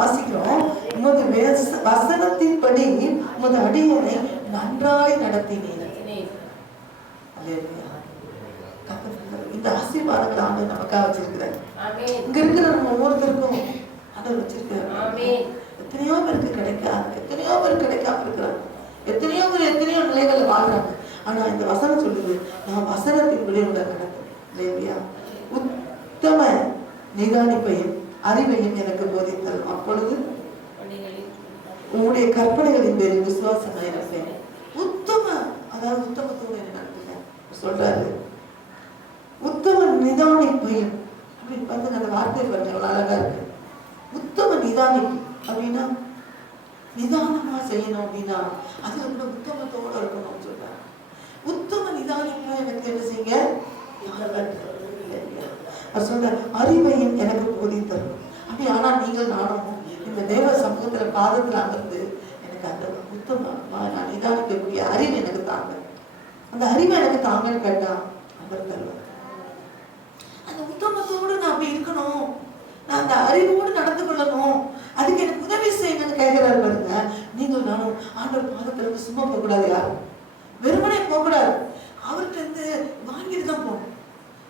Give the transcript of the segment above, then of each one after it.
வாசிக்கிறோம். உமது வசனத்தின்படி உமது அடியனை நன்றாய் நடத்தினீர். இந்த ஆசீர்வாதங்களை ஆண்டவர் நமக்காக வச்சிருக்கிறார். இங்க இருக்கிற நம்ம ஒவ்வொருத்தருக்கும் ஆண்டவர் வச்சிருக்கிறார். எத்தனையோ பேருக்கு கிடைக்காது, எத்தனையோ பேர் கிடைக்காம இருக்கிறாங்க, எத்தனையோ பேர் எத்தனையோ நிலைகளை வாழ்றாங்க. ஆனா இந்த வசனம் சொல்லுது, நான் வசனத்தின் விளைவுட நடக்கும். உத்தம நிதானிப்பையும் அறிவையும் எனக்கு போதித்தல், அப்பொழுது உங்களுடைய கற்பனைகளின் பேரில் விசுவாசமாயிருப்பேன். உத்தம, அதாவது உத்தமத்தோடு என்ன நடத்துங்க சொல்றாரு. உத்தம நிதானிப்பையும் அப்படின்னு பார்த்து அந்த வார்த்தை பாருங்க எவ்வளவு அழகா இருக்கு. உத்தம நிதானிப்பு அப்படின்னா நிதானமா செய்யணும் அப்படின்னா அதுல கூட உத்தமத்தோட இருக்கணும்னு சொல்றாரு. உத்தம நிதானிப்பா எனக்கு என்ன செய்யுங்க, சொல்ற அறிவையும் எனக்கு போதித்தரும். அப்படி ஆனா நீங்கள் நானும் இந்த தேவ சமூகத்துல பாதத்துல அமர்ந்து எனக்கு அந்த உத்தமமா நான் நிதானிக்கக்கூடிய அறிவு எனக்கு தாங்க, அந்த அறிவை எனக்கு தாங்கன்னு கேட்டா அவர் தருவார். அந்த உத்தமத்தோடு நான் அப்படி இருக்கணும், நான் அந்த அறிவோடு நடந்து கொள்ளணும், அதுக்கு எனக்கு உதவி செய்யணும்னு கேட்கிறாரு பாருங்க. நீங்கள் நானும் ஆண்டவர் பாதத்துல இருந்து சும்மா போக கூடாது, யாரும் வெறுமனே போக கூடாது, அவர்கிட்ட இருந்து வாங்கிட்டு தான் போகணும்.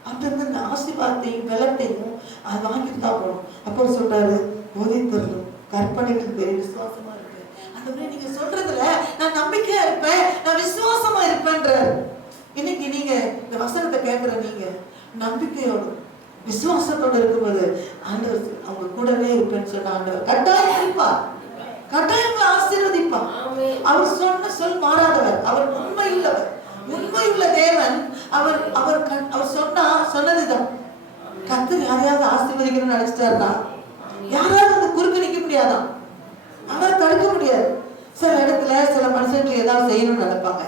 அவர்கிட்ட இருந்து இந்த ஆசீர்வாதத்தையும் பலத்தையும் அது வாங்கிட்டு தான் போகணும். அப்போ சொல்றாரு, போதித்தரணும் கற்பனைகள் பெரிய விசுவாசமா இருக்கு. அந்த மாதிரி நீங்க சொல்றதுல நான் நம்பிக்கையா இருப்பேன், நான் விசுவாசமா இருப்பேன்றாரு. இன்னைக்கு நீங்க இந்த வசனத்தை கேட்கிற நீங்க நம்பிக்கையோடு விசுவாசத்தோடு இருக்கும்போது ஆண்டவர் அவங்க கூடவே இருப்பேன்னு சொன்ன ஆண்டவர் கட்டாயம் இருப்பார், கட்டாயங்களை ஆசீர்வதிப்பார். அவர் சொன்ன சொல் மாறாதவர், அவர் உண்மையுள்ளவர், உண்மையுள்ள தேவன். அவர் அவர் அவர் சொன்னதுதான். கர்த்தர் யாரையாவது ஆசீர்வதிக்கணும்னு நினைச்சிட்டாருன்னா யாராவது அது குறுக்க நிக்க முடியாதான், ஆனால் தடுக்க முடியாது. சில இடத்துல சில மனுஷங்களுக்கு ஏதாவது செய்யணும்னு நினைப்பாங்க,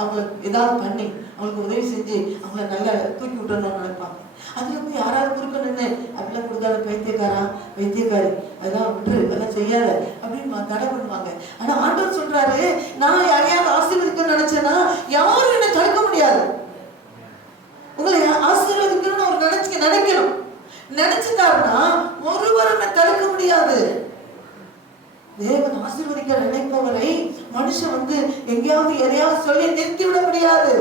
அவங்களுக்கு ஏதாவது பண்ணி அவங்களுக்கு உதவி செஞ்சு அவங்கள நல்லா தூக்கி விட்டுறணும்னு நினைப்பாங்க. அதுல போய் யாராவது குறுக்க நின்று அப்படிலாம் கொடுக்காத பைத்தியக்காரா பைத்தியக்காரி அதெல்லாம் விட்டுரு அதெல்லாம் செய்யாத அப்படின்னு தடை பண்ணுவாங்க. ஆனா ஆண்டவர் சொல்றாரு, நான் யாரையாவது ஆசீர்வதிக்கணும்னு நினைச்சேன்னா யாரும் என்ன தடுக்க முடியாது. உங்களை ஆசீர்வதிக்கணும்னு அவர் நினைக்கணும், நினைச்சுட்டாருன்னா ஒருவரும் என்ன தடுக்க முடியாது. தேவன் ஆசீர்வதிக்க நினைப்பவரை மனுஷன் எங்கேயாவது எதையாவது சொல்லி நிறுத்தி விட முடியாது.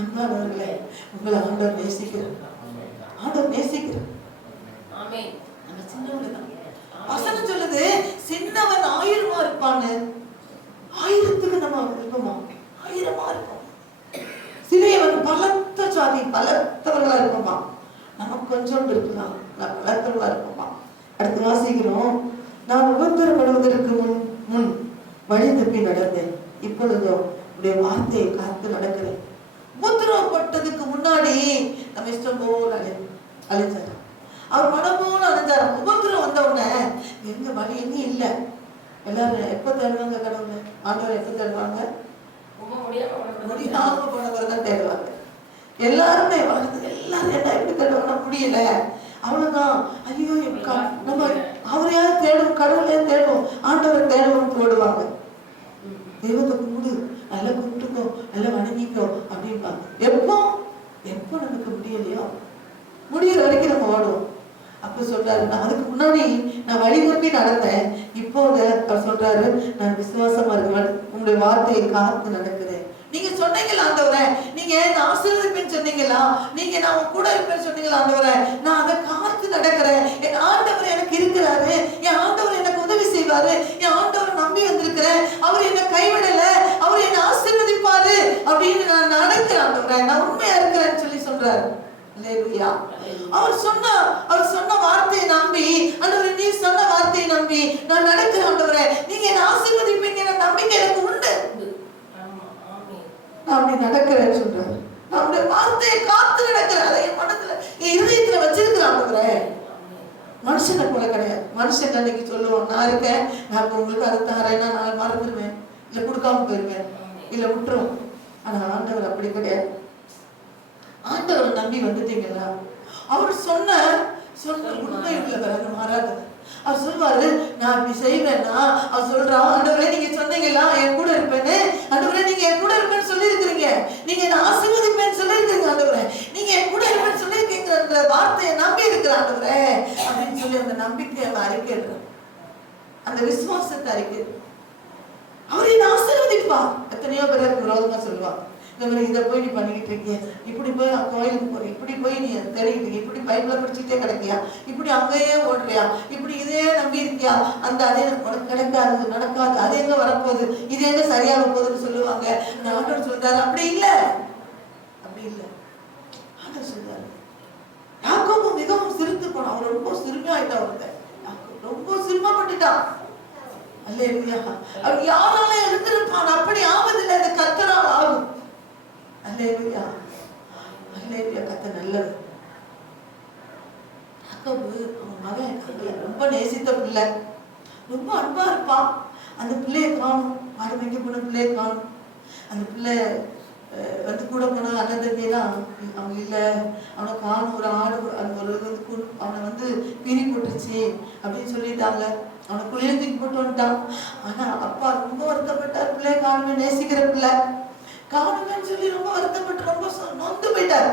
அன்பானவர்களே, உங்களை ஆண்டவர் நேசிக்கிறார், ஆண்டவர் நேசிக்கிறார். நம்ம சின்னவங்கதான். வசனம் சொல்லுது, சின்னவன் 1000 இருப்பான்னு. 1000க்கு நம்ம இருப்போமா? 1000 இருப்போம். சிறியவன் பலத்த சாதி பலத்தவர்களா இருப்போமா? நமக்கு கொஞ்சம் இருக்கலாம், பலத்தவர்களா இருப்போமா? அடுத்து வாசிக்கிறோம், நான் உபத்திரப்படுவதற்கு முன் வழி தப்பி நடந்தேன், இப்பொழுதோ உடைய வார்த்தையை காத்து நடக்கிறேன். உபத்திரவப்பட்டதுக்கு முன்னாடி நம்ம இஷ்டம் போல அழிஞ்சார், அவர் மனம் போல அழிஞ்சார். உபத்திரம் வந்த உடனே எங்க வழி எங்க இல்ல, எல்லாரும் எப்ப தேடுவாங்க கடவுளை? ஆண்டவர் எப்ப தேடுவாங்க? முடியாம போனவர்தான் தேடுவாங்க. எல்லாருமே வளர்ந்து எல்லாரும் என்ன எப்படி தேடுவாங்க? முடியல, அவ்வளவுதான். ஐயோ நம்ம அவரையாவது தேடும், கடவுளையாவது தேடும், ஆண்டவரை தேடுவோம் போடுவாங்க. தெய்வத்தை கும்பிடு, நல்லா கும்பிட்டுக்கோ, நல்லா வணங்கிக்கோ அப்படின்பாங்க. எப்போ எப்போ நமக்கு முடியலையோ முடியற வரைக்கும் நம்ம ஓடுவோம். அப்ப சொல்றாரு, நான் அதுக்கு முன்னாடி நான் வழி தப்பி நடந்தேன், இப்போ அவர் சொல்றாரு, நான் விசுவாசமா இருக்கேன், உங்களுடைய வார்த்தையை காத்து நடக்கிறேன். நீங்க சொன்னீங்களா ஆண்டவரே, நீங்க நான் ஆசீர்வதிப்பேன்னு சொன்னீங்களா, நீங்க நான் உங்க கூட இருப்பேன்னு சொன்னீங்களா ஆண்டவரே, நான் அதை காத்து நடக்கிறேன். என் ஆண்டவர் எனக்கு இருக்கிறாரு, என் ஆண்டவர் எனக்கு உதவி செய்வாரு, என் ஆண்டவர் நம்பி வந்திருக்கிறேன், அவர் என்ன கைவிடல, அவர் என்ன ஆசீர்வதிப்பாரு அப்படின்னு நான் நடக்கிறேன் ஆண்டவரே, நான் உண்மையா இருக்கிறேன்னு சொல்லி சொல்றாரு. அவர் சொன்ன வார்த்தையை நம்பி, ஆண்டவரே நீ சொன்ன வார்த்தையை நம்பி நான் நடக்கிறேன் ஆண்டவரே, நீங்க என்ன ஆசீர்வதிப்பீங்க நம்பிக்கை எனக்கு உண்டு, நான் அப்படி நடக்கிறேன்னு சொல்றாரு. நம்முடைய வார்த்தையை காத்து நடக்கிறேன், அதை என் மனத்துல என் இதயத்துல வச்சிருக்கிறான். மனுஷனை போல கிடையாது. மனுஷன் அன்னைக்கு சொல்லுவான், நான் இருக்கேன், நான் உங்களுக்கு அதை தரேன்னா நான் மறந்துடுவேன், இல்ல கொடுக்காம போயிருவேன், இல்ல விட்டுருவோம். ஆனா ஆண்டவர் அப்படி கிடையாது. ஆண்டவர் நம்பி வந்துட்டீங்களா, அவர் சொன்ன உண்மை உள்ளவர், அது மாறாதவர். அவர் சொல்வாரு, நான் இப்படி செய்வேன்னா, அவர் சொல்றான், ஆண்டவரே நீங்க சொன்னீங்களா என் கூட இருப்பேன்னு, ஆண்டவரே நீங்க என் கூட இருப்பேன்னு சொல்லி இருக்கிறீங்க, நீங்க என்ன ஆசீர்வதிப்பேன்னு சொல்லி இருக்கீங்க, ஆண்டவரே நீங்க என் கூட இருப்பேன்னு சொல்லி இருக்கீங்க, வார்த்தையை நம்பி இருக்கிற ஆண்டவரே அப்படின்னு சொல்லி அந்த நம்பிக்கையை அறிக்கையிடுறார், அந்த விசுவாசத்தை அறிக்கை. அவர் என்ன ஆசீர்வதிப்பார். எத்தனையோ பேருக்கு விரோதமா சொல்லுவாங்க, இந்த மாதிரி இதை போய் நீ பண்ணிக்கிட்டு இருக்கிய, இப்படி போய் கோயிலுக்கு போற, இப்படி போய் நீ தெரியுது, இப்படி பைபிள பிடிச்சிட்டே கிடைக்கியா, இப்படி அங்கேயே ஓடுறியா, இப்படி இதே நம்பி இருக்கியா, அந்த அதே உனக்கு கிடைக்காது, நடக்காது, அது எங்க வரப்போகுது, இது எங்க சரியாக போகுதுன்னு சொல்லுவாங்க. ஆண்டவர் சொல்றாரு அப்படி இல்லை, அப்படி இல்லை. ஆண்டவர் சொல்றாரு, யாக்கோபு மிகவும் சிரித்து போனான். அவர் ரொம்ப சிறுமையாயிட்டா, ரொம்ப சிறுமப்பட்டுட்டான். அல்லேலூயா. அவர் யாரால எழுந்திருப்பான், அப்படி ஆவதில்லை, அது கர்த்தரால் ஆகும். அல்லேலூயா, அல்லேலூயா. கர்த்தர் நல்லவர். யாக்கோபு அவன் மகன் ரொம்ப நேசித்த பிள்ளை, ரொம்ப அன்பா இருப்பான். அந்த பிள்ளையை காணும், மாடு மேய்க்க போன பிள்ளையை காணும். அந்த பிள்ளை வந்து கூட போன அண்ணன் தம்பியெல்லாம் அவங்க இல்லை, அவனை காணும், ஒரு ஆடு ஒரு அவனை வந்து பிரி போட்டுருச்சு அப்படின்னு சொல்லிட்டாங்க. அவனை குளியல் தூக்கி போட்டு வந்துட்டான். ஆனா அப்பா ரொம்ப வருத்தப்பட்டார், பிள்ளை காணுமே, நேசிக்கிற பிள்ளை காணுமேன்னு சொல்லி ரொம்ப வருத்தப்பட்டு ரொம்ப நொந்து போயிட்டார்.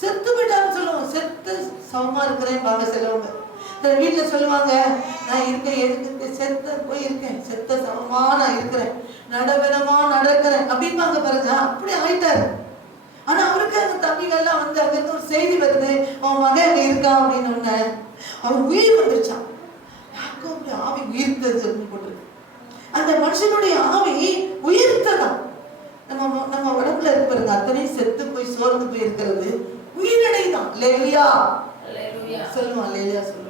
செத்து போயிட்டாருன்னு சொல்லுவோம், செத்து சமமா இருக்கிறேன் வாங்க செலவங்க வீட்டுல சொல்லுவாங்க, நான் இருக்கேன், எதுக்கு செத்த போய் இருக்கேன், செத்த சமமா நான் இருக்கிறேன், நடவிடமா நடக்கிறேன் அப்படின்பாங்க பாருங்க. அப்படி ஆயிட்டாரு. ஆனா அவருக்கு அந்த தம்பிகள்லாம் வந்து அங்க இருந்து ஒரு செய்தி வருது, அவன் மகன் அங்க இருக்கான் அப்படின்னு ஒண்ணு, அவர் உயிர் வந்துருச்சான். ஆவி உயிர்த்தது அப்படின்னு போட்டிருக்கு. அந்த மனுஷனுடைய ஆவி உயிர்த்ததான். நம்ம உடம்புல இருக்கிறது அத்தனையும் செத்து போய் சோர்ந்து போய் இருக்கிறது உயிரடைதான். அல்லேலூயா சொல்லுவோம், அல்லேலூயா சொல்லுவோம்.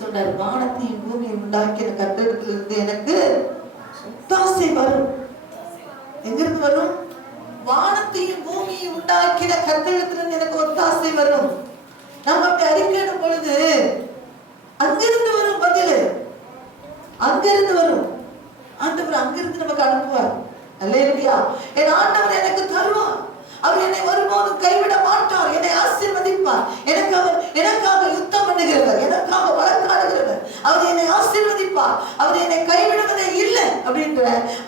சொல்றாரு, வானத்தையும் பூமியை உண்டாக்கின கர்த்தரிடத்திலிருந்து எனக்கு ஒத்தாசை வரும். எங்கிருந்து வரும்? வானத்தையும் பூமியை உண்டாக்கின கர்த்தரிடத்திலிருந்து எனக்கு ஒத்தாசை வரும். நம்ம அப்படி அறிக்கையிடும் பொழுது அங்கிருந்து வரும் பதில், அங்கிருந்து வரும். ஆண்டவர் அங்கிருந்து நமக்கு அனுப்புவார். அல்லேலூயா. என் ஆண்டவர் எனக்கு தருவார். அவர் என்னை வரும்போது கைவிட மாட்டார், என்னை ஆசீர்வதிப்பார். எனக்காக யுத்தம் பண்ணுகிறவர், எனக்காக வழக்காடுகிறவர், அவர் என்னை ஆசீர்வதிப்பார், அவர் என்னை கைவிடுவதே இல்லை அப்படின்ற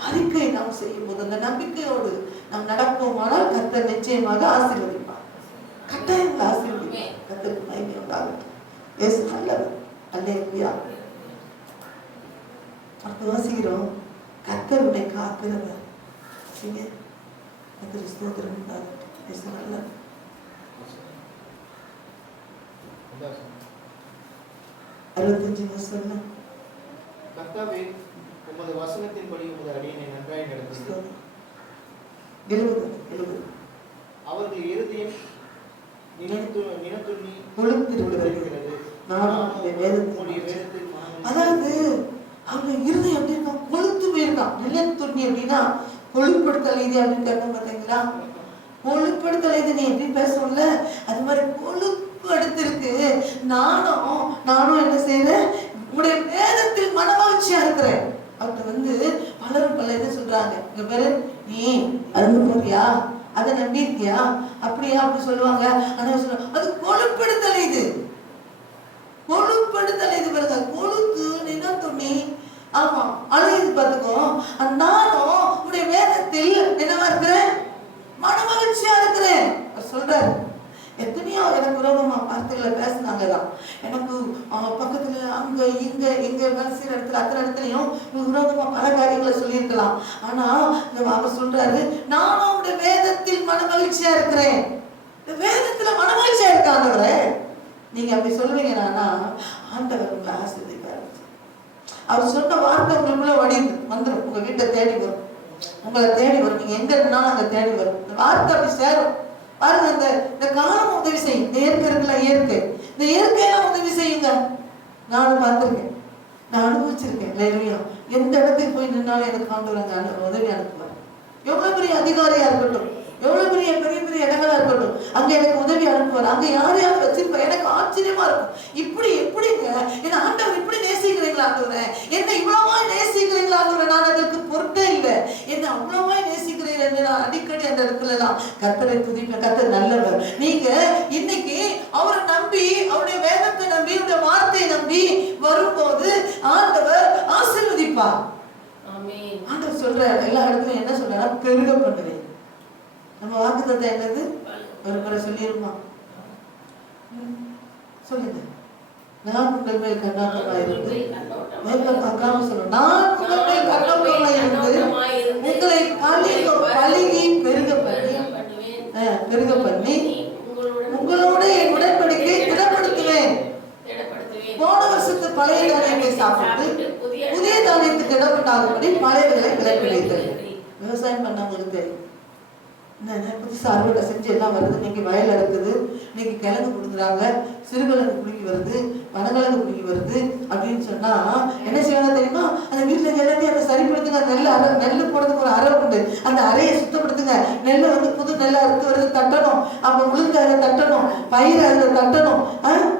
அறிக்கை நாம் செய்யும் போது, அந்த நம்பிக்கையோடு நாம் நடப்போமானால் கர்த்தர் நிச்சயமாக ஆசீர்வதிப்பார். கட்டாயம் ஆசீர்வதிப்பார். கர்த்தருக்கு மகிமை உண்டாகட்டும். இயேசு நல்லவர். அல்லேலூயா. அடுத்து வாசிக்கிறோம், கர்த்தர் உன்னை காக்கிறவர். கர்த்தருக்கு ஸ்தோத்திரம் உண்டாகட்டும். இயேசு நல்லவர். 65 வசனம். கர்த்தாவே, உமது வசனத்தின்படி உமது அடியேனை நன்றாய் நடத்துங்கள். 70 அவர்கள் இருதயம் நினத்துள்ளி கொழுத்திருக்கிறது. அதாவது அவங்க இருதயம் எப்படி இருக்கா, கொழுத்து போயிருக்கான். நிலத்துண்ணி அப்படின்னா கொழுப்படுத்தல் இது அப்படின்னு கேட்போம் பார்த்தீங்களா? கொழுப்படுத்தல் இது நீ எப்படி பேசணும்ல, அது மாதிரி கொழுப்பு எடுத்திருக்கு. நானும் என்ன செய்யறேன், உங்களுடைய வேதத்தில் மனமகிழ்ச்சியா இருக்கிறேன். அவர்கிட்ட வந்து பலரும் பல இது சொல்றாங்க, இங்க பேரு நீ அருந்து போறியா, அதை நம்பி இருக்கியா, அப்படியா அப்படி சொல்லுவாங்க. ஆனா சொல்லுவாங்க அது கொழுப்படுத்தல். இது கொழுப்படுத்தல். இது பாருங்க, கொழுத்து நினத்துண்ணி. ஆமா, அழகு பார்த்துக்கோ. நானும் உடைய வேதத்தில் என்னவா இருக்கிறேன், மனமகிழ்ச்சியா இருக்கிறேன் சொல்றாரு. எத்தனையோ எனக்கு விரோதமா வார்த்தைகளை பேசினாங்கதான். எனக்கு பக்கத்துல அங்க இங்க வேலை செய்யற இடத்துல அத்தனை இடத்துலயும் விரோதமா பல காரியங்களை சொல்லியிருக்கலாம். ஆனா அவர் சொல்றாரு, நானும் அவருடைய வேதத்தில் மனமகிழ்ச்சியா இருக்கிறேன். வேதத்துல மனமகிழ்ச்சியா இருக்காண்டவரே. நீங்க அப்படி சொல்லுவீங்கன்னா ஆண்டவர் உங்களை ஆசீர்வதிப்பார். அவர் சொன்ன வார்த்தை உங்களுக்குள்ள வந்துடும், உங்க வீட்டை தேடி வரும், உங்களை தேடி வரும். நீங்க எங்க இருந்தாலும் அங்க தேடி வரும். இந்த வார்த்தை அப்படி சேரும் பாருங்க. இந்த காலம் உதவி செய்யும். இந்த இயற்கை இருக்குல்ல, இந்த இயற்கையெல்லாம் உதவி செய்யுங்க. நானும் பார்த்திருக்கேன், நான் அனுபவிச்சிருக்கேன். இல்லையா, எந்த இடத்துக்கு போய் நின்னாலும் எனக்கு ஆண்டவர் உதவி அனுப்புவார். எவ்வளவு பெரிய அதிகாரியா இருக்கட்டும், எவ்வளவு பெரிய பெரிய இடங்களா இருக்கட்டும், அங்க எனக்கு உதவி அனுப்புவார். அங்க யாரையாவது வச்சிருப்பார். எனக்கு ஆச்சரியமா இருக்கும், இப்படி எப்படிங்க என்ன ஆண்டவர் இப்படி நேசிக்கிறீங்களா ஆண்டவரே, என்ன இவ்வளவாய் நேசிக்கிறீங்களா ஆண்டவரே. நான் அதற்கு பொருட்டே இல்லை, என்ன அவ்வளவாய் நேசிக்கிறீர்கள் என்று நான் அடிக்கடி அந்த இடத்துல எல்லாம் கர்த்தரை துதிப்பேன். கர்த்தர் நல்லவர். நீங்க இன்னைக்கு அவரை நம்பி, அவருடைய வேதத்தை நம்பி, அவருடைய வார்த்தையை நம்பி வரும்போது ஆண்டவர் ஆசீர்வதிப்பார். ஆண்டவர் சொல்றாரு எல்லா இடத்துலயும் என்ன சொல்றாரு, பெருக பண்ணுவேன். நம்ம வாக்குத்தத்தம் என்னது ஒரு முறை சொல்லிருமா? சொல்லுங்க. நான் உங்கள் மேல் கண்ணோட்டமாயிருந்து மேல பார்க்காம சொல்லணும். நான் உங்கள் மேல் கண்ணோட்டமாயிருந்து உங்களை பழுகி பெருக பண்ணி உங்களோட என் உடன்படிக்கை திடப்படுத்துவேன். போன வருஷத்து பழைய தானியத்தை சாப்பிட்டு புதிய தானியத்துக்கு இடப்பட்டாகும்படி பழையவர்களை விலக்கிவிட்டீர்கள். விவசாயம் பண்ணவங்களுக்கு தெரியும். புதுசா அறுவடை செஞ்சு எல்லாம் வருது. இன்னைக்கு வயல் இருக்குது, இன்னைக்கு கிழங்கு கொடுக்குறாங்க, சிறுகிழங்கு பிடிக்கி வருது, வனகிழங்கு பிடிக்கி வருது அப்படின்னு சொன்னா என்ன செய்யணும் தெரியுமா? அந்த வீட்டுல எல்லாத்தையும் அதை சரிப்படுத்துங்க. நெல் போடுறதுக்கு ஒரு அறை உண்டு, அந்த அறையை சுத்தப்படுத்துங்க. நெல்லை புது நெல்லை அறுத்து வருது தட்டணும், அப்ப உளுந்து அதை தட்டணும், பயிர் அதில் தட்டணும்,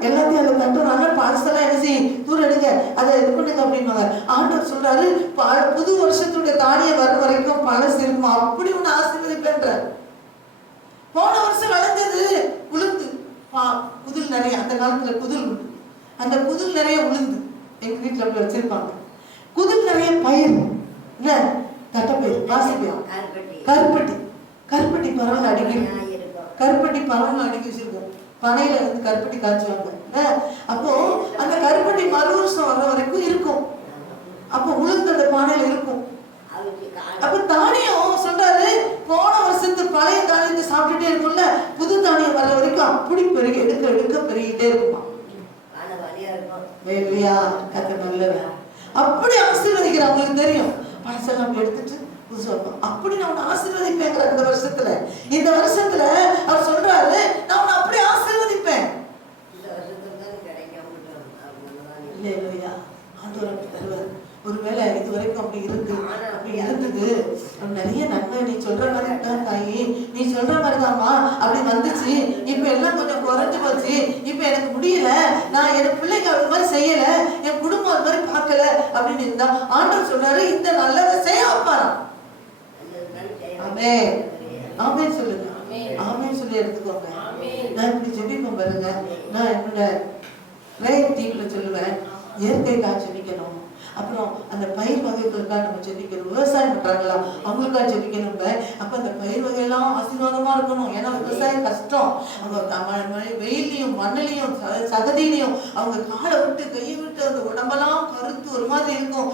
எல்லாத்தையும் அதில் தட்டணும். ஆனால் பழசெல்லாம் என்ன செய்யும்? தூர் எடுங்க, அதை இது பண்ணுங்க அப்படின்பாங்க. ஆண்டவர் சொல்றாரு, புது வருஷத்துடைய தானியம் வர வரைக்கும் பழசு இருக்குமா? அப்படி ஒண்ணு ஆசீர்வதிப்பேன்றார். போன வருஷம் விளைஞ்சது உளுந்து, புதில் நிறைய, அந்த காலத்துல புதில் உண்டு, அந்த புதில் நிறைய உளுந்து எங்க வீட்டுல அப்படி வச்சிருப்பாங்க. குதில் நிறைய பயிர், என்ன தட்டப்பயிர், பாசிப்பயிர், கருப்பட்டி பரவல் அடிக்கி, கருப்பட்டி பரவல் அடிக்கி வச்சிருக்கோம். பனையில கருப்பட்டி காய்ச்சுவாங்க. அப்போ அந்த கருப்பட்டி மறு வருஷம் வர்ற வரைக்கும் இருக்கும். அப்போ உளுந்து அந்த பானையில இருக்கும். அப்ப தானியம் சொல்றாரு, போன வருஷத்து பழைய தானியத்தை சாப்பிட்டுட்டே இருக்கும்ல, புது தானியம் வர்ற வரைக்கும் அப்படி பெருகி எடுக்க பெருகிட்டே இருக்குமா? கத்த நல்லவன். அப்படி ஆசீர்வதிக்கிற அவங்களுக்கு தெரியும். பழசெல்லாம் எடுத்துட்டு புதுசு வைப்போம். அப்படி நான் உன்னை ஆசீர்வதிப்பேங்கிற இந்த வருஷத்துல, இந்த வருஷத்துல அவர் சொல்றாரு, நான் உன்னை அப்படி ஆசீர்வதிப்பேன். இல்லையா? ஆண்டவர் அப்படி தருவார். ஒருவேளை இது வரைக்கும் அப்படி இருந்தது நிறைய நன்மை, நீ சொல்ற மாதிரி தான் தாயி, நீ சொல்ற மாதிரிதாம்மா அப்படி வந்துச்சு, இப்ப எல்லாம் கொஞ்சம் குறைஞ்சு போச்சு, இப்ப எனக்கு முடியல, நான் என் பிள்ளைங்க அது மாதிரி செய்யல, என் குடும்பம் அது மாதிரி பார்க்கல அப்படின்னு இருந்தா ஆண்டவர் சொல்றாரு, இந்த நல்லதை செய்ய வைப்பாராம். ஆமென் ஆமென் சொல்லுங்க. ஆமென் சொல்லி எடுத்துக்கோங்க. நான் இப்படி ஜெபிப்பேன் பாருங்க. நான் என்னோட பிரேயர் டீம்ல சொல்லுவேன், இயற்கைக்காக ஜெபிக்கணும், அப்புறம் அந்த பயிர் வகைகளுக்காக நம்ம ஜெபிக்கணும், விவசாயம் பண்றாங்களா அவங்களுக்காக ஜெபிக்கணும். அப்ப அந்த பயிர் வகையெல்லாம் ஆசீர்வாதமா இருக்கணும். ஏன்னா விவசாயம் கஷ்டம். அவங்க வெயிலையும் மண்ணிலையும் சகதியிலையும் அவங்க காலை விட்டு கையை விட்டு அந்த உடம்பெல்லாம் கருத்து ஒரு மாதிரி இருக்கும்,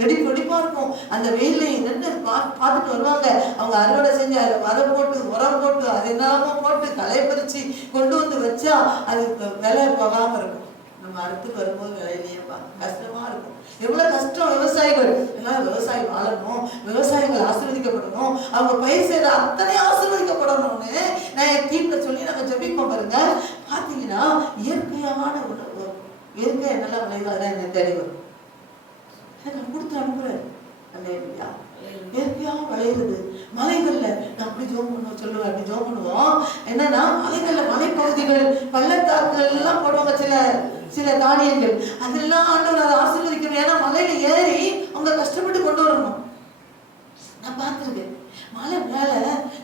வெடிப்பா இருக்கும். அந்த வெயிலையும் நின்று பார்த்துட்டு வருவாங்க. அவங்க அறுவடை செஞ்சு அதை வரை போட்டு உரம் போட்டு அது என்னமோ போட்டு களை பறிச்சு கொண்டு வந்து வச்சா அது விலை போகாம இருக்கும். நம்ம அறுத்து வரும்போது விலையிலேயேப்பா கஷ்டமா இருக்கும். எவ்வளவு கஷ்டம். விவசாயிகள் எல்லாம் விவசாயி வாழணும், விவசாயிகள் ஆசீர்வதிக்கப்படணும், அவங்க பயிர் செய்யற அத்தனை ஆசீர்வதிக்கப்படணும்னு நான் என் டீம்ல சொல்லி நம்ம ஜெபிப்போம் பாருங்க. பாத்தீங்கன்னா இயற்கையான உணவு, இயற்கை என்னெல்லாம் விளையாதான் என்ன தேடி வரும், எனக்கு கொடுத்து அனுப்புறாரு. அல்லேலூயா. இயற்கையா விளையுது. மலைகள்ல நான் அப்படி ஜோம் பண்ணுவோம் சொல்லுவேன், அப்படி ஜோம் பண்ணுவோம். என்னன்னா மலைகள்ல மலைப்பகுதிகள் பள்ளத்தாக்குகள் எல்லாம் போடுவாங்க சில தானியங்கள், அதெல்லாம் ஆண்டவர் அதை ஆசீர்வதிக்கணும். ஏன்னா மலையில ஏறி அவங்க கஷ்டப்பட்டு கொண்டு வரணும். நான் பார்த்துருக்கேன் மலை மேல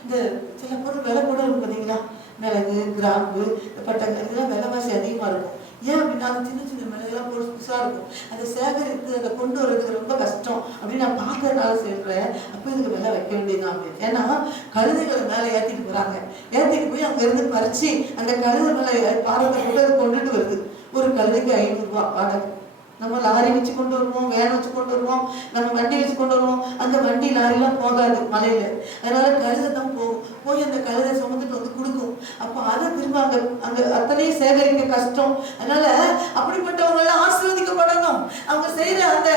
இந்த சில பொருள் விலை கூட இருக்கும் பார்த்தீங்களா, மிளகு, கிராம்பு, பட்டங்கள், இதெல்லாம் விலைவாசி அதிகமா இருக்கும். ஏன் அப்படின்னா அது சின்ன சின்ன மிளகுலாம் புதுசா இருக்கும், அதை சேகரித்து அதை கொண்டு வர்றதுக்கு ரொம்ப கஷ்டம் அப்படின்னு நான் பார்த்ததுனால சொல்றேன். அப்போ இதுக்கு விலை வைக்க வேண்டியதான் அப்படின்னு. ஏன்னா கழுதைகளை மேலே ஏற்றிட்டு போறாங்க, ஏற்றிட்டு போய் அங்க இருந்து பறிச்சு அந்த கழுதை மேலே பாரத்தை போட்டு அதை கொண்டுட்டு வருது. ஒரு கழுதைக்கு 500 ரூபா வாடகை. நம்ம லாரி வச்சு கொண்டு வருவோம், வேன் வச்சு கொண்டு வருவோம், நம்ம வண்டி வச்சு கொண்டு வருவோம். அந்த வண்டி லாரிலாம் போகாது மலையில, அதனால கழுதை தான் போகும். போய் அந்த கழுதை சுமந்துட்டு வந்து கொடுக்கும். அப்போ அதை திரும்ப அங்க அத்தனையும் சேகரிக்க கஷ்டம். அதனால அப்படிப்பட்டவங்க எல்லாம் ஆசீர்வதிக்கப்படணும். அவங்க செய்யற அந்த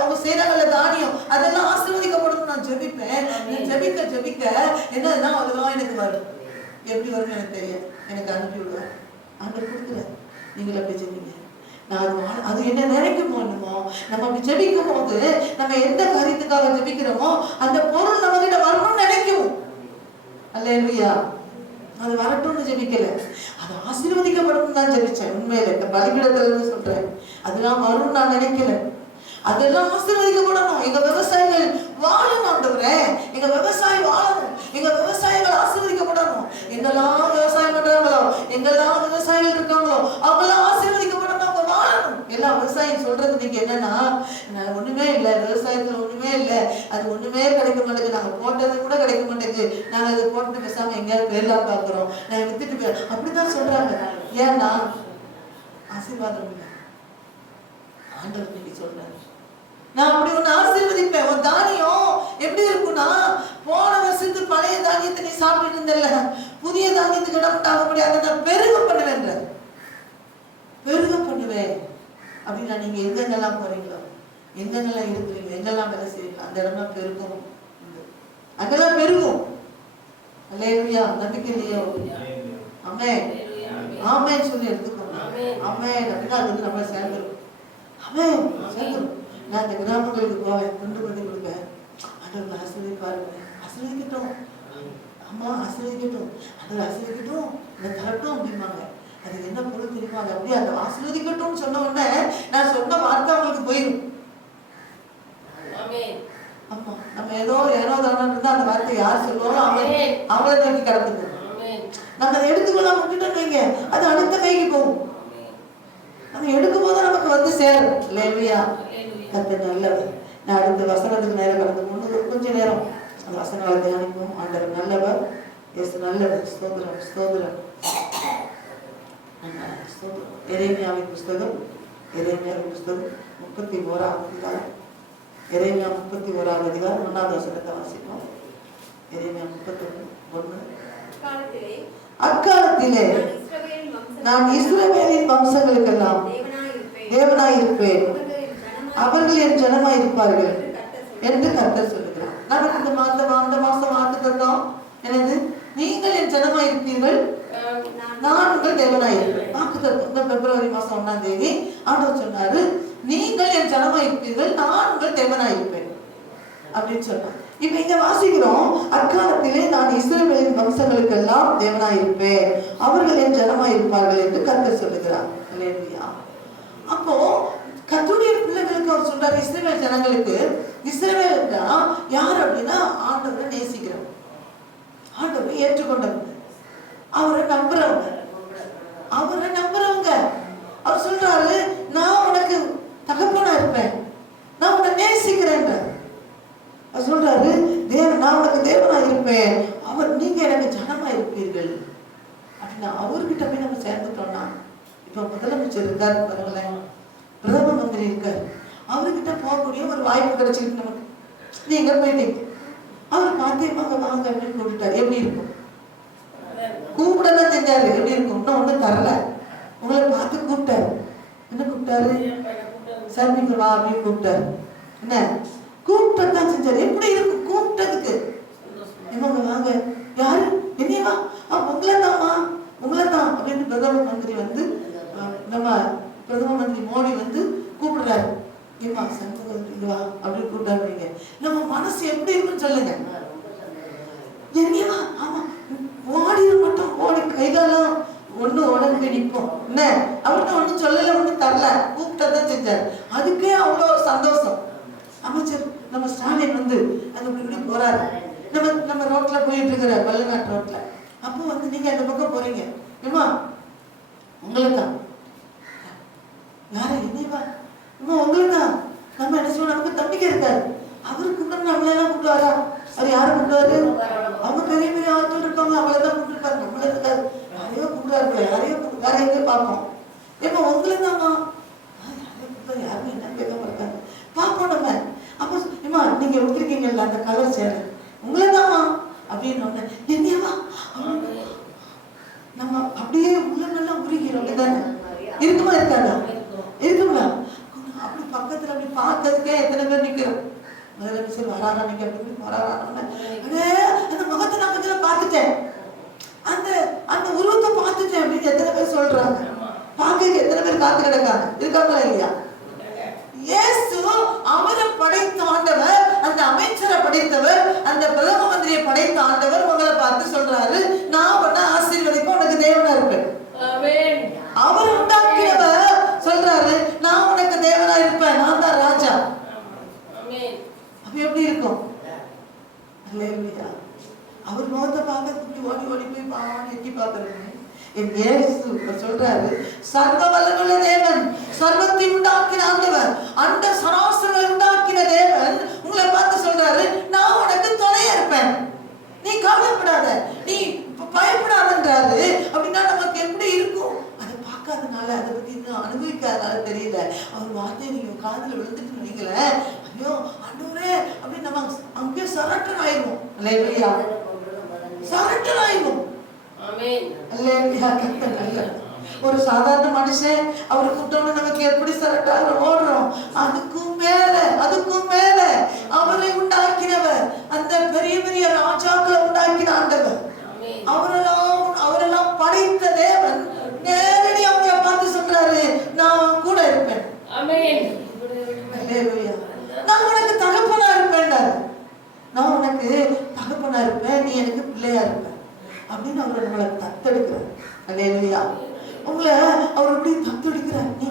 அவங்க செய்யறாங்கல்ல தானியம், அதெல்லாம் ஆசீர்வதிக்கப்படணும். நான் ஜெபிப்பேன். ஜெபிக்க என்னன்னா அதெல்லாம் எனக்கு வரும். எப்படி வரும்னு எனக்கு தெரியும், எனக்கு அனுப்பி விடுவேன். அங்க கொடுக்குறேன், நீங்களும் அப்படி ஜெபிங்க. அது என்ன நினைக்குமோ என்னமோ, நம்ம அப்படி ஜெபிக்கும் போது நம்ம எந்த காரியத்துக்காக ஜெபிக்கிறோமோ அந்த பொருள் நம்ம கிட்ட வரணும்னு நினைக்கும். அல்லேலூயா. அது வரட்டும்னு ஜெபிக்கல, அது ஆசீர்வதிக்கப்படும் தான் ஜெபிச்சேன். உண்மையில இந்த பலிபீடத்துல இருந்து சொல்றேன், அதெல்லாம் வரும்னு நான் நினைக்கல. அதெல்லாம் ஆசீர்வதிக்கப்படணும். எங்க விவசாயிகள் வாழணும் ஆண்டவரே, எங்க விவசாயி வாழணும், எங்க விவசாயிகள் ஆசீர்வதிக்கப்படணும். எங்கெல்லாம் விவசாயம் பண்றாங்களோ, எங்கெல்லாம் விவசாயிகள் இருக்காங்களோ அவங்கெல்லாம் ஆசீர்வதிக்கப்படணும், அவங்க வாழணும். எல்லா விவசாயம் சொல்றது நீங்க என்னன்னா, ஒண்ணுமே இல்லை, விவசாயத்துல ஒண்ணுமே இல்லை, அது ஒண்ணுமே கிடைக்க மாட்டேங்குது, நாங்க போட்டது கூட கிடைக்க மாட்டேங்குது, நாங்க அதை போட்டு பேசாம எங்கேயாவது பேர்லாம் பாக்குறோம், நாங்க வித்துட்டு அப்படிதான் சொல்றாங்க. ஏன்னா ஆசீர்வாதம் இல்லை. ஆண்டவர் இன்னைக்கு சொல்றாரு, நான் அப்படி ஒண்ணு ஆசீர்வதிப்பேன். உன் தானியம் எப்படி இருக்கும்னா, போன வருஷத்து பழைய தானியத்தை நீ சாப்பிட்டு இருந்தல, புதிய தானியத்துக்கு இடம் உண்டாக முடியாது, நான் பெருக பண்ணுவேன், பெருக பண்ணுவேன். அப்படின்னா நீங்க எங்கெங்கெல்லாம் போறீங்களோ, எங்கெங்கெல்லாம் இருக்கிறீங்க, எங்கெல்லாம் வேலை செய்வீங்க, அந்த இடம்லாம் பெருகும், அங்கெல்லாம் பெருகும். அல்லேலூயா. நம்பிக்கை இல்லையோ? ஆமென் ஆமென் சொல்லி எடுத்துக்கோங்க. ஆமென். அப்படின்னா அது வந்து நம்மளை சேர்ந்துடும். ஆமென் சேர்ந்துடும். நான் அந்த கிராமங்களுக்கு போவேன், துண்டு பண்ணி கொடுப்பேன். ஆண்டவர் ஆசீர்வதிப்பாருங்க, ஆசீர்வதிக்கட்டும், ஆமா ஆசீர்வதிக்கட்டும், ஆண்டவர் ஆசீர்வதிக்கட்டும், இந்த தரட்டும் அப்படிம்பாங்க. அது என்ன பொருள் தெரியுமா? அது அப்படியே அந்த ஆசீர்வதிக்கட்டும்னு சொன்ன உடனே நான் சொன்ன வார்த்தை அவங்களுக்கு போயிடும். ஆமா, நம்ம ஏதோ தானம் இருந்தா அந்த வார்த்தை யார் சொல்லுவாலும் அவங்கள நோக்கி கடந்துக்கும். நம்ம அதை எடுத்துக்கொள்ளாம விட்டுட்டோம் வைங்க, அது அடுத்த கைக்கு போகும். அதை எடுக்கும் போது நமக்கு வந்து சேரும். இல்லையா? கர்த்தர் நல்லவர். நான் அடுத்த வசனத்துக்கு நேரம் கடந்து முன்னு கொஞ்ச நேரம் அந்த வசனங்களை தியானிப்போம். ஆண்டவர் நல்லவர், இயேசு நல்லவர். ஸ்தோத்திரம் ஸ்தோத்திரம் ஸ்தோத்திரம். எரேமியாவின் புஸ்தகம் 31வது அதிகாரம். எரேமியா 31வது அதிகாரம் 1வது வசனத்தை வாசிப்போம். எரேமியா 31:1. அக்காலத்திலே நான் இஸ்ரவேலின் வம்சங்களுக்கெல்லாம் தேவனாயிருப்பேன், அவர்கள் என் ஜனமாயிருப்பார்கள் என்று கர்த்தர் சொல்லுகிறார். நமக்கு இந்த மாசம் வாக்கு தந்தோம். எனது நீங்கள் என் ஜனமாயிருப்பீர்கள், நான் உங்கள் தேவனாயிருப்பேன். வாக்கு தந்தோம். இந்த பிப்ரவரி மாசம் 1ஆம் தேதி ஆண்டவர் சொன்னாரு, நீங்கள் என் ஜனமாயிருப்பீர்கள், நான் உங்கள் தேவனாயிருப்பேன் அப்படின்னு சொன்னார். இப்ப இங்க வாசிக்கிறோம், அக்காலத்திலே நான் இஸ்ரவேலின் வம்சங்களுக்கெல்லாம் தேவனாயிருப்பேன், அவர்கள் என் ஜனமாயிருப்பார்கள் என்று கர்த்தர் சொல்லுகிறார். அல்லேலூயா. அப்போ கர்த்தருடைய பிள்ளைகளுக்கு அவர் சொல்றாரு, இஸ்ரவேல் ஜனங்களுக்கு. இஸ்ரவேல் யார் அப்படின்னா ஆண்டவரை நேசிக்கிறவங்க, ஆண்டவரை ஏற்றுக்கொண்டவங்க, அவரை நம்புறவங்க, அவரை நம்புறவங்க. அவர் சொல்றாரு, நான் உனக்கு தகப்பனா இருப்பேன், நான் உன்னை நேசிக்கிறேன். அவர் சொல்றாரு, நான் உனக்கு தேவனா இருப்பேன், நீங்க எனக்கு ஜனமா இருப்பீர்கள் அப்படின்னா அவர்கிட்ட போய் நம்ம சேர்ந்துட்டோம்னா, இப்ப முதலமைச்சர் இருக்காரு பாருங்களேன், பிரதம மந்திரி இருக்காரு, அவர்கிட்ட போகக்கூடிய ஒரு வாய்ப்பு கிடைச்சிருக்கு நமக்கு. நீங்க போயிட்டீங்க, அவர் பாத்தியமாக வாங்க அப்படின்னு கூப்பிட்டாரு, எப்படி இருக்கும்? கூப்பிடதான் செஞ்சாரு, எப்படி இருக்கும்? இன்னும் ஒண்ணும் தரல, உங்களை பார்த்து கூப்பிட்டாரு. என்ன கூப்பிட்டாரு? சார் நீங்க வா அப்படின்னு கூப்பிட்டாரு. என்ன கூப்பிட்டதான் செஞ்சாரு. எப்படி இருக்கும் கூப்பிட்டதுக்கு? இவங்க வாங்க, யாரு? என்னையவா? உங்களை தான்மா, உங்களை தான் அப்படின்னு பிரதம மந்திரி வந்து, நம்ம பிரதம மந்திரி மோடி வந்து கூப்பிடுறாரு. ஏமா சண்முகம் வா அப்படின்னு கூப்பிட்டாரு. நம்ம மனசு எப்படி இருக்குன்னு சொல்லுங்க. என்னையவா? ஆமா, ஓடிட மாட்டோம், ஓடி கைகாலம் ஒண்ணு உடம்பு நிற்போம். என்ன அவர்கிட்ட ஒண்ணும் சொல்லல, ஒண்ணும் தரல, கூப்பிட்டதான் செஞ்சாரு. அதுக்கே அவ்வளோ ஒரு சந்தோஷம். அமைச்சர் நம்ம ஸ்டாலின் வந்து அங்க இப்படி போறாரு, நம்ம ரோட்ல போயிட்டு இருக்கிற பல்லநாட்டு ரோட்ல. அப்போ வந்து நீங்க அந்த பக்கம் போறீங்க, ஏமா உங்களை தான். யாரு? என்னைவா? உங்களை தான். நம்ம என்ன சொல்லுவோம், நமக்கு தம்பிக்கை இருக்காரு, அவரு கூப்பிட்டு நம்மளெல்லாம் கூப்பிடுவாரா? அவர் யாரை கூப்பிடுவாரு? அவங்க பெரிய பெரிய ஆட்கள் இருக்காங்க, அவங்களதான் கூப்பிட்டுருக்காரு, நம்மள இருக்காரு. யாரையோ கூப்பிடுறாரு, யாரையோ வேற எங்க பார்ப்போம். ஏமா உங்களை தான்மா, யாரையோ கூப்பிட்டா யாருமே என்ன கேட்க மாட்டாங்க, பார்ப்போம் நம்ம. அப்போ ஏமா நீங்க விட்டுருக்கீங்கல்ல அந்த கலர் சேலை, உங்களை தான்மா அப்படின்னு என்னையவா? நம்ம அப்படியே உள்ள நல்லா உருகிறோம். தானே இருக்குமா? இருக்காதா? இருக்குங்களா? அப்படி பக்கத்துல அப்படி பார்க்கறதுக்கே எத்தனை பேர் நிக்கிறோம். முதலமைச்சர் வராரா, நீங்க அப்படி வராரான்னு அந்த முகத்தை நான் கொஞ்சம் பார்த்துட்டேன், அந்த உருவத்தை பார்த்துட்டேன் அப்படின்னு எத்தனை பேர் சொல்றாங்க. பார்க்க எத்தனை பேர் காத்து கிடக்காங்க, இருக்காங்களா இல்லையா? இயேசு அவரை படைத்த ஆண்டவர், அந்த அமைச்சரை படைத்தவர், அந்த பிரதம மந்திரியை படைத்த ஆண்டவர் உங்களை பார்த்து சொல்றாரு, நான் உன்னை ஆசீர்வதிப்பேன், உனக்கு தேவனா இருப்பேன். அவர் உண்டாக்கினவர் சொல்றாரு, நான் உனக்கு தேவனா இருப்பேன், நான் தான் ராஜா. அப்ப எப்படி இருக்கும்? அவர் முகத்தை பார்க்க ஓடி ஓடி போய் பாவான்னு எட்டி பார்க்கறது. என் இயேசு சொல்றாரு, சர்வ வல்லமையுள்ள தேவன், சர்வத்தை உண்டாக்கின ஆண்டவர், அந்த சராசரங்களை உண்டாக்கின தேவன் உங்களை பார்த்து சொல்றாரு, நான் உனக்கு துணையா இருப்பேன், நீ கவலைப்படாத, நீ பயப்படாதன்றாரு. அப்படின்னா நமக்கு எப்படி இருக்கும்? அதை பார்க்காதனால அதை பத்தி இன்னும் அனுபவிக்காதனால தெரியல. அவர் வார்த்தையை நீங்க காதுல விழுந்துட்டு நீங்களேன், ஐயோ ஆண்டவரே அப்படின்னு நம்ம அங்கே சரண்டர் ஆயிடும். அல்லேலூயா, சரண்டர் ஆயிடும். ஆமென். அல்லேலூயா. கர்த்தர் நல்லவர். ஒரு சாதாரண மனுஷன் அவர் கூப்பிட்டோன்னு நமக்கு எப்படி சரண்டர் ஓடுறோம். அதுக்கும் மேல அவரை உண்டாக்கினவர், அந்த பெரிய பெரிய ராஜாக்களை உண்டாக்கின ஆண்டவர், அவரெல்லாம் படைத்த தேவன் நேரடி அவங்களை பார்த்து சொல்றாரு, நான் கூட இருப்பேன். ஆமென். அல்லேலூயா. நான் உனக்கு தகப்பனா இருப்பேன், நான் உனக்கு தகப்பனா இருப்பேன், நீ எனக்கு பிள்ளையா இருப்ப அப்படின்னு அவர் நம்மளை தத்தெடுக்கிறார். அல்லேலூயா. உங்களை அவர் எப்படி தத்தெடுக்கிறார். நீ